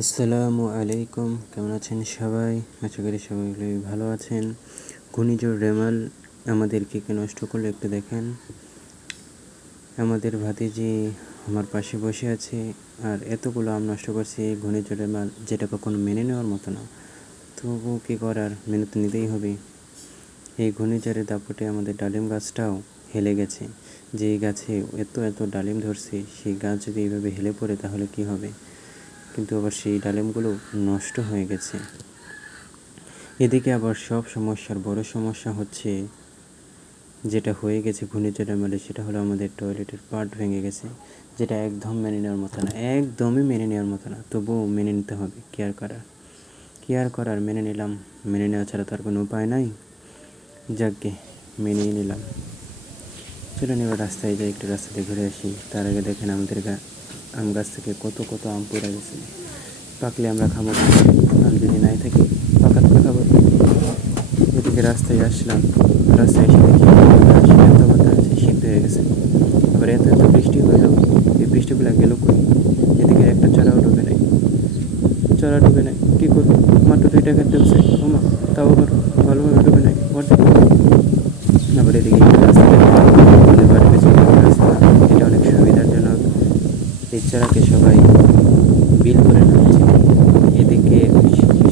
আসসালামু আলাইকুম, কেমন আছেন সবাই? আশা করি সবাই ভালো আছেন। ঘূর্ণিঝড় রেমাল আমাদের কী কী নষ্ট করলো একটু দেখেন। আমাদের ভাতিজি আমার পাশে বসে আছে আর এতগুলো আম নষ্ট করছে এই ঘূর্ণিঝড় রেমাল, যেটা কখনো মেনে নেওয়ার মতো না। তবুও কী করার, মেনে তো নিতেই হবে। এই ঘূর্ণিঝড়ের দাপটে আমাদের ডালিম গাছটাও হেলে গেছে। যেই গাছে এত এত ডালিম ধরছে, সেই গাছ যদি এইভাবে হেলে পড়ে তাহলে কী হবে। কিন্তু আবার সেই ডালিমগুলো নষ্ট হয়ে গেছে। এদিকে আবার সব সমস্যার বড় সমস্যা হচ্ছে, যেটা হয়ে গেছে ঘূর্ণিঝড়ের মেলে, সেটা হলো আমাদের টয়লেটের পার্ট ভেঙে গেছে, যেটা একদম মেনে নেওয়ার মতো না, একদমই মেনে নেওয়ার মতো না। তবুও মেনে নিতে হবে, কেয়ার করার মেনে নিলাম। মেনে নেওয়া ছাড়া তার কোনো উপায় নাই। যাকগে, মেনেই নিলাম। চলুন এবার রাস্তায় যাই, একটু রাস্তাতে ঘুরে আসি। তার আগে দেখেন আমাদের আম গাছ থেকে কত কত আম পড়ে গেছে। পাকলে আমরা খাবো, আম যদি নাই থাকে পাকাতে খাবো। এদিকে রাস্তায় আসলাম, রাস্তায় এসে দেখি এত বাতাস সিদ্ধ হয়ে গেছে। আবার এত এত বৃষ্টি হলো, এই বৃষ্টিগুলো গেল কই? এদিকে একটা চড়া ডুবে নাই, কী করবো? মাত্র 2 টাকা ডুবছে, ওমা, তাও আবার ভালোভাবে ডুবে নাই, অর্ধেক। আবার এদিকে রাস্তাটা আমাদের বাড়ির পেছনে রাস্তা, এটা অনেক সুবিধাজনক। এই চড়াকে সবাই বিল করে নিচ্ছে। এদিকে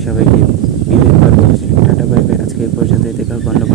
সবাইকে বিলের পর বলছে টাটা বাই বাই, আজকে এই পর্যন্ত। দেখা, ধন্যবাদ।